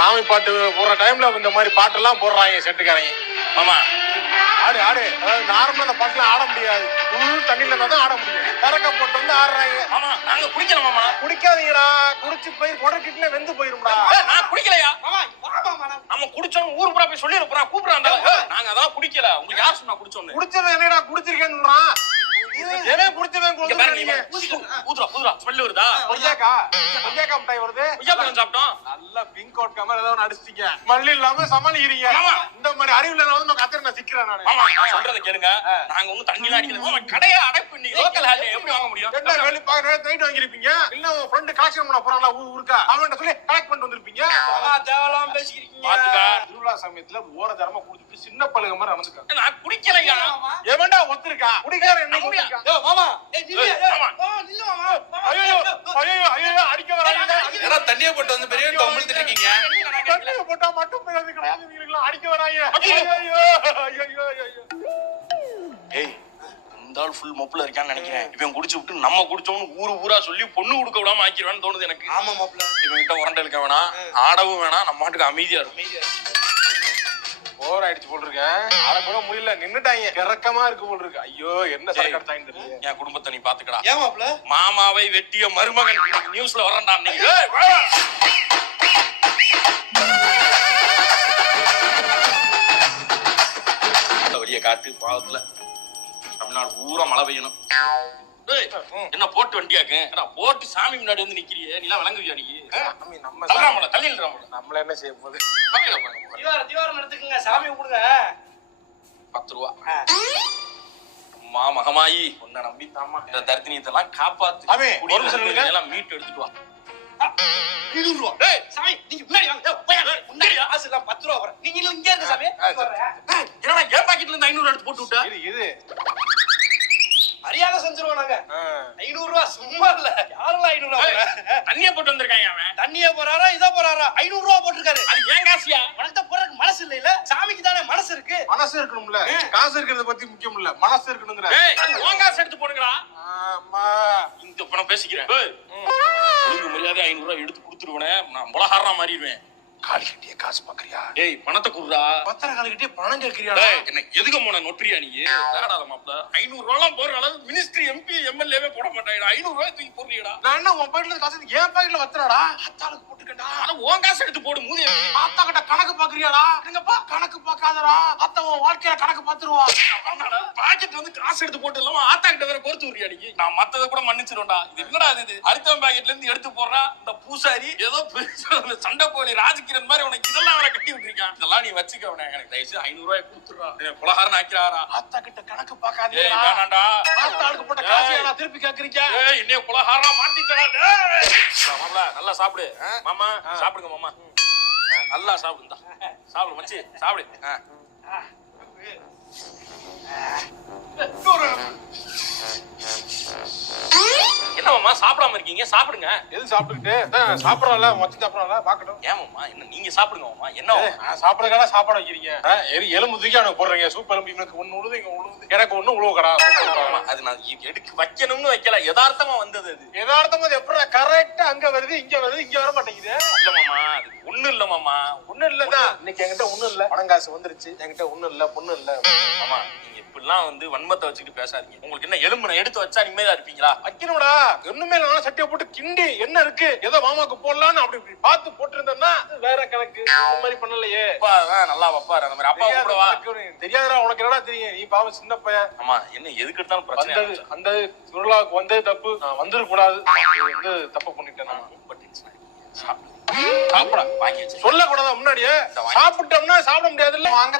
சாமி பாட்டு போடுற டைம்ல இந்த மாதிரி பாட்டு எல்லாம் போடுறாங்க செட்டுக்காரங்க. ஆமா ஆடு ஆடு. அதாவது நார்மலா அந்த பாட்டுலாம் ஆட முடியாது. ஃபுல் தண்ணியில தான் ஆட முடியும். கறக்க போட்டு வந்து ஆடுறாங்க. ஆமா நாங்க குடிக்கல மாமா. குடிக்காதீங்கடா. குடிச்சு போய் குடக்கிட்டுல வெந்து போயிரும்டா. நான் குடிக்கலையா நம்ம குடிச்சோம் ஊர் பூரா போய் சொல்லி போறா கூப்பிடுறாங்க. நாங்க அதெல்லாம் குடிக்கல. உங்களுக்கு யார் சொன்னா குடிச்சோன்னு? குடிச்சவன் என்னடா குடிச்சிருக்கேன்னு சொல்றான். ஏன் குடிச்சவன் குடிச்சிருக்கீங்க? ஊதுறா ஊதுறா ஸ்மெல் வருதா? கொய்யாக்கா மிட்டாய் வருது. கொய்யா பழம் சாப்பிட்டோம். நல்லா பிங்க் அவுட் கமர் ஏதோ அடிச்சிட்டீங்க. மல்லி இல்லாம சமாளிக்கிறீங்க. இந்த மாதிரி அறிவுல வந்து கத்திர நான் சிக்கிறேன் நானு. ஆமா சொல்றத கேளுங்க. நாங்க ஒண்ணும் தண்ணி அடிக்கல. கடையை அடைப்பு இன்னைக்கு லோக்கல் ஹால்ல எப்படி வாங்க முடியும்? என்ன வெளிய பாக்க நைட் வாங்கிருப்பீங்க. இல்ல உங்க ஃப்ரெண்ட் கலெக்ஷன் பண்ண போறாங்களா ஊருக்கா? அவன்கிட்ட சொல்லி கலெக்ட் பண்ணிட்டு வந்திருப்பீங்க. தேவலாம் பேசிக்கிறீங்க. பாத்துக்க. திருவிழா சமயத்துல ஓர தரமா குடிச்சிட்டு சின்ன பழுக மாதிரி நடந்துக்க. நான் குடிக்கலையா? எவன்டா ஒத்துருக்கா? குடிக்கார என்ன ஒத்துருக்கா? ஏய் மாமா ஏய் நில்லு மாமா. ஐயோ அடிக்க வராங்க. ஏன்னா தண்ணியை போட்டு வந்து பெரிய கம்மிழ்த்திட்டு இருக்கீங்க. தண்ணியை போட்டா மட்டும் பேரது கிடையாது. நீங்களா அடிக்க வராங்க. ஐயோ. ஏய் இந்த ஆள் ஃபுல் மொப்புல இருக்கான்னு நினைக்கிறேன். இவன் குடிச்சு விட்டு நம்ம குடிச்சோம்னு ஊரு ஊரா சொல்லி பொண்ணு கொடுக்க விடாம ஆக்கிடுவான்னு தோணுது எனக்கு. ஆமா மாப்பிள்ள. இவன் கிட்ட உரண்டை இருக்க வேணாம், ஆடவும் வேணாம், நம்ம மாட்டுக்கு அமைதியா இருக்கும். ஓவர் ஆயிடுச்சு போல் இருக்க. ஆட கூட முடியல, நின்னுட்டாங்க. இறக்கமா இருக்கு போல் இருக்கு. ஐயோ என்ன சரக்கடத்தாங்க தெரியல. என் குடும்பத்தை நீ பாத்துக்கடா. ஏன் மாப்பிள்ள? மாமாவை வெட்டிய மருமகன் நியூஸ்ல வரண்டா இன்னைக்கு. வழிய காட்டு பாவத்துல தமிழ்நாடு பூரா மழை பெய்யணும். என்ன போட்டு வண்டியாக்கு போட்டு சாமி முன்னாடி வந்து நிக்கிறியே, நீ எல்லாம் விளங்குவியா? நீ நம்மள என்ன செய்ய போகுது? தீவாரம் எடுத்துக்கங்க, சாமி கொடுங்க. 10 ரூபா அம்மா மகமாயி உன்னை நம்பி தாமா இந்த தரித்தினியத்தெல்லாம் காப்பாத்து. எல்லாம் மீட்டு எடுத்துட்டு வா. 200 ரூபா. ஏய் சாமி நீங்க முன்னாடி வாங்க. முன்னாடி காசு எல்லாம் 10 ரூபா வர. நீங்க இங்க இருங்க சாமி. என்னடா என் பாக்கெட்ல இருந்து 500 எடுத்து போட்டு விட்டா? இது மரியாதை செஞ்சிருவோம் நாங்க. 500 ரூபா சும்மா இல்ல. யாரெல்லாம் 500 ரூபா தண்ணிய போட்டு வந்திருக்காங்க. அவன் தண்ணிய போறாரா இதா போறாரா? 500 ரூபா போட்டுருக்காரு. அது ஏன் காசியா? உனக்கு போறதுக்கு மனசு இல்ல. சாமிக்கு தானே மனசு இருக்கு. மனசு இருக்கணும்ல. காசு இருக்கிறத பத்தி முக்கியம் இல்ல, மனசு இருக்கணும்ங்கற. ஏய் அது உன் காசு எடுத்து போடுங்கடா. ஆமா இந்த பணம் பேசிக்கிறேன். ஒழுங்கு மரியாதை 500 ரூபா எடுத்து கொடுத்துருவனே, நான் முளகாரா மாறிடுவேன். காலி கட்டிய காசு பாக்குறியா? ஏய் பணத்தை குடுறா. பத்திர காலி கட்டிய பணம் கேக்குறியா? என்ன எதுக்கு போன நொட்ரியா நீ? வேடாத மாப்ள. 500 ரூபாய் போற அளவு மினிஸ்ட்ரி எம்பி எம்எல்ஏவே போட மாட்டாங்க. 500 ரூபாய் தூக்கி போடுறியடா. நான் என்ன உன் பாக்கெட்ல காசு என் பாக்கெட்ல வச்சறடா? ஆத்தாளுக்கு போட்டுக்கடா. அட உன் காசு எடுத்து போடு மூதே. ஆத்தா கிட்ட கணக்கு பாக்குறியாடா? எங்கப்பா கணக்கு பாக்காதடா. ஆத்தா உன் வாழ்க்கையில கணக்கு பாத்துருவா. பாக்கெட் வந்து காசு எடுத்து போட்டு இல்லாம ஆத்தா கிட்ட வேற பொறுத்து விடுறியா நீ? நான் மத்தத கூட மன்னிச்சிரோம்டா. இது என்னடா இது? அடுத்த பாக்கெட்ல இருந்து எடுத்து போறா இந்த பூசாரி ஏதோ சண்டை கோழி ராஜ்கிரண் மாதிரி உனக்கு இதெல்லாம் வேற கட்டி விட்டுருக்கான். இதெல்லாம் நீ வச்சுக்கவனே. எனக்கு தயவுசெய்து 500 ரூபாய் கொடுத்துடுறா. குலகாரன் ஆக்கிறாரா? ஆத்தா கிட்ட கணக்கு பாக்காதீங்க. வேணாண்டா. ஆத்தாளுக்கு போட்ட காசு நான் திருப்பி கேக்குறீங்க. ஏய் இன்னே குலகாரனா மாட்டிட்டடா. டேய் மாமா நல்லா சாப்பிடு. மாமா சாப்பிடுங்க மாமா. நல்லா சாப்பிடுடா. சாப்பிடு மச்சி சாப்பிடு. என்ன மாமா சாப்பிடாம இருக்கீங்க? சாப்பிடுங்க. எது சாப்பிட்டுக்கிட்டு சாப்பிடறல மச்சி சாப்பிடறல பாக்கட்டும். ஏன் மாமா என்ன நீங்க சாப்பிடுங்க மாமா. என்ன சாப்பிடறதுக்காக சாப்பாடு வைக்கிறீங்க? எலும்பு தூக்கி அவனுக்கு போடுறீங்க. சூப் எலும்பு இவனுக்கு ஒண்ணு உழுது இங்க உழுது எனக்கு ஒண்ணு உழுவுக்கடா. அது நான் எடுக்க வைக்கணும்னு வைக்கல, யதார்த்தமா வந்தது. அது யதார்த்தமா எப்படி கரெக்டா அங்க வருது இங்க வருது இங்க வர மாட்டேங்குது? இல்ல மாமா அது ஒண்ணு இல்ல மாமா. ஒண்ணு இல்லதான். இன்னைக்கு என்கிட்ட ஒண்ணும் இல்ல, பணம் காசு வந்துருச்சு. என்கிட்ட ஒண்ணும் இல்ல, பொண்ணு இல்ல. மாமா நீங்க இப்படிலாம் வந்து வன்மத்தை வச்சுட்டு பேசாதீங்க. உங்களுக்கு என்ன எலும்பு நான் எடுத்து வச்சா நிம்மதியா இருப்பீங்களா? வைக்கணும்டா. ஒண்ணுமே இல்ல, சட்டியை போட்டு கிண்டி என்ன இருக்கு ஏதோ மாமாக்கு போடலான்னு அப்படி இப்படி பார்த்து போட்டிருந்தேன்னா வேற கணக்கு. இந்த மாதிரி பண்ணலையே. நல்லா வப்பாரு அந்த மாதிரி. அப்பா கூடவா? தெரியாதடா உனக்கு என்னடா தெரியும்? நீ பாவம் சின்ன பையன். ஆமா என்ன எதுக்கு எடுத்தாலும் பிரச்சனை. அந்த திருவிழாவுக்கு வந்தது தப்பு. நான் வந்துடக்கூடாது. வந்து தப்பு பண்ணிட்டேன். நான் ரொம்ப டென்ஷன் ஆயிட்டேன். சாப்பிடா வாங்கி சொல்லக்கூடாதா முன்னாடியே? சாப்பிட்டோம்னா சாப்பிட முடியாது இல்ல. வாங்க